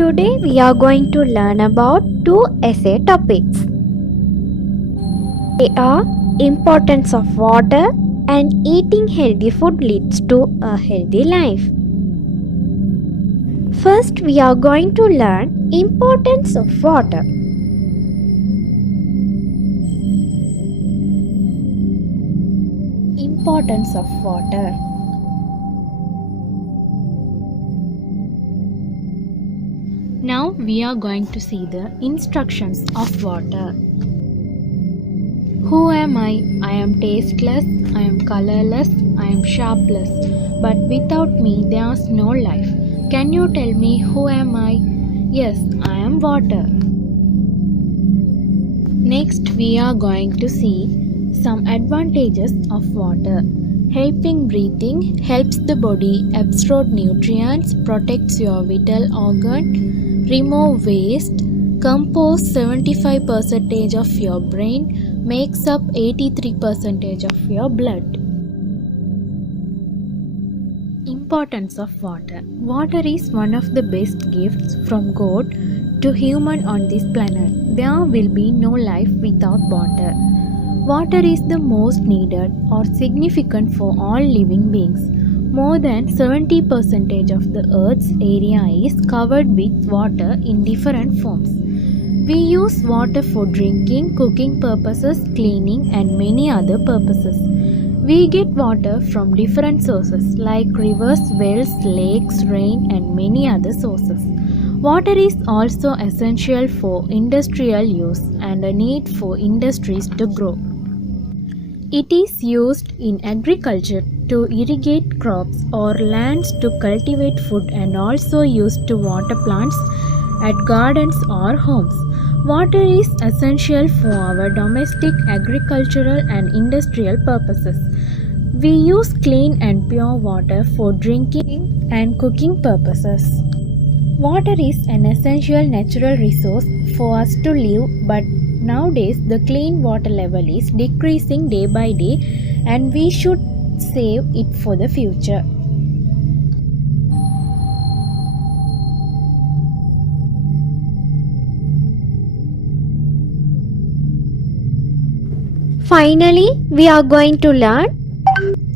Today we are going to learn about two essay topics. They are importance of water and eating healthy food leads to a healthy life. First we are going to learn importance of water. Importance of water. Now we are going to see the instructions of water. Who am I? I am tasteless, I am colorless, I am sharpless, but without me there is no life. Can you tell me who am I? Yes, I am water. Next we are going to see some advantages of water. Helping breathing, helps the body absorb nutrients, protects your vital organ, remove waste, compose 75% of your brain, makes up 83% of your blood. Importance of water. Water is one of the best gifts from God to human on this planet. There will be no life without water. Water is the most needed or significant for all living beings. More than 70% of the Earth's area is covered with water in different forms. We use water for drinking, cooking purposes, cleaning, and many other purposes. We get water from different sources like rivers, wells, lakes, rain, and many other sources. Water is also essential for industrial use and a need for industries to grow. It is used in agriculture to irrigate crops or lands to cultivate food and also used to water plants at gardens or homes. Water is essential for our domestic, agricultural and industrial purposes. We use clean and pure water for drinking and cooking purposes. Water is an essential natural resource for us to live, but nowadays the clean water level is decreasing day by day and we should save it for the future. Finally, we are going to learn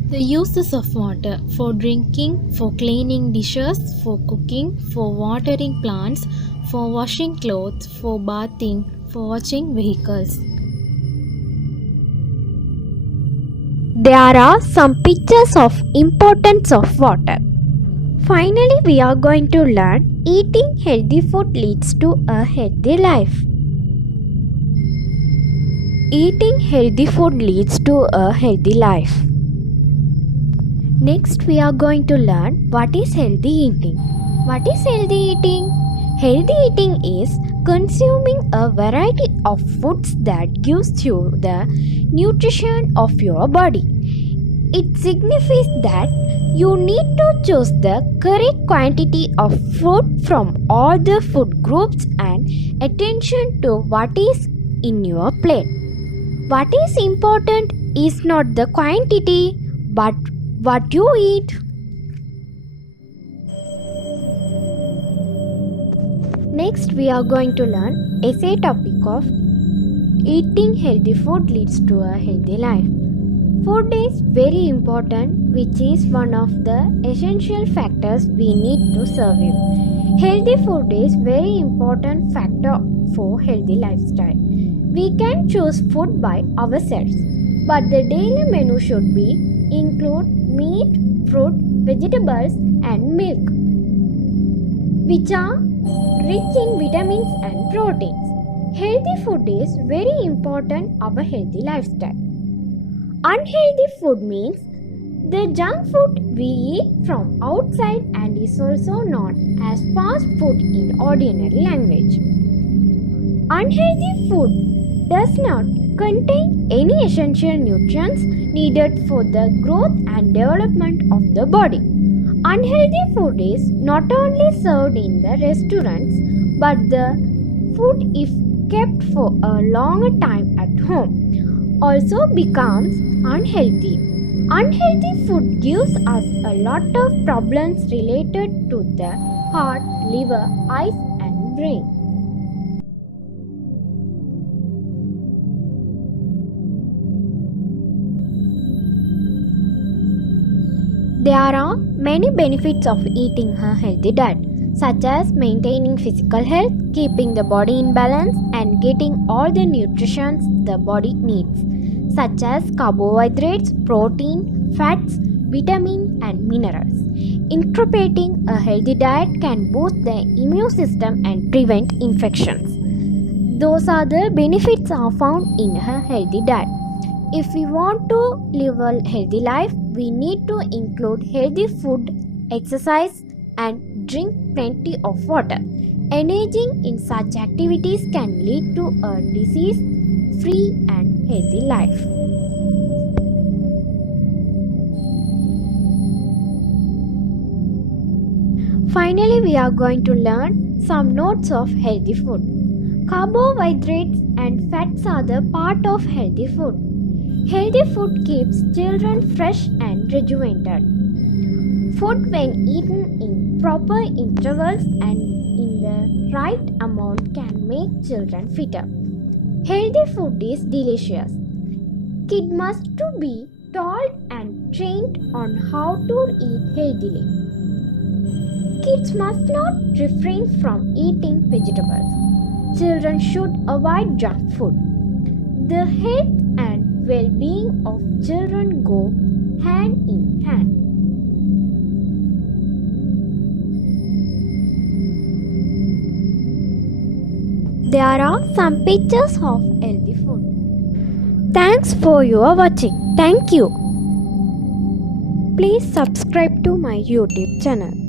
the uses of water for drinking, for cleaning dishes, for cooking, for watering plants, for washing clothes, for bathing, for washing vehicles. There are some pictures of importance of water. Finally, we are going to learn eating healthy food leads to a healthy life. Eating healthy food leads to a healthy life. Next, we are going to learn what is healthy eating. What is healthy eating? Healthy eating is consuming a variety of foods that gives you the nutrition of your body. It signifies that you need to choose the correct quantity of food from all the food groups and attention to what is in your plate. What is important is not the quantity but what you eat. Next we are going to learn essay topic of eating healthy food leads to a healthy life. Food is very important, which is one of the essential factors we need to survive. Healthy food is very important factor for healthy lifestyle. We can choose food by ourselves, but the daily menu should be include meat, fruit, vegetables and milk, which are rich in vitamins and proteins. Healthy food is very important our healthy lifestyle. Unhealthy food means the junk food we eat from outside and is also known as fast food in ordinary language. Unhealthy food does not contain any essential nutrients needed for the growth and development of the body. Unhealthy food is not only served in the restaurants, but the food if kept for a longer time at home also becomes unhealthy. Unhealthy food gives us a lot of problems related to the heart, liver, eyes brain. There are many benefits of eating a healthy diet, such as maintaining physical health, keeping the body in balance, and getting all the nutrition the body needs, such as carbohydrates, protein, fats, vitamins, and minerals. Incorporating a healthy diet can boost the immune system and prevent infections. Those are the benefits are found in a healthy diet. If we want to live a healthy life, we need to include healthy food, exercise, and drink plenty of water. Engaging in such activities can lead to a disease-free and healthy life. Finally, we are going to learn some notes of healthy food. Carbohydrates and fats are the part of healthy food. Healthy food keeps children fresh and rejuvenated. Food, when eaten in proper intervals and in the right amount, can make children fitter. Healthy food is delicious. Kids must to be taught and trained on how to eat healthily. Kids must not refrain from eating vegetables. Children should avoid junk food. The health and well-being of children go hand in hand. There are some pictures of healthy food. Thanks for your watching. Thank you. Please subscribe to my YouTube channel.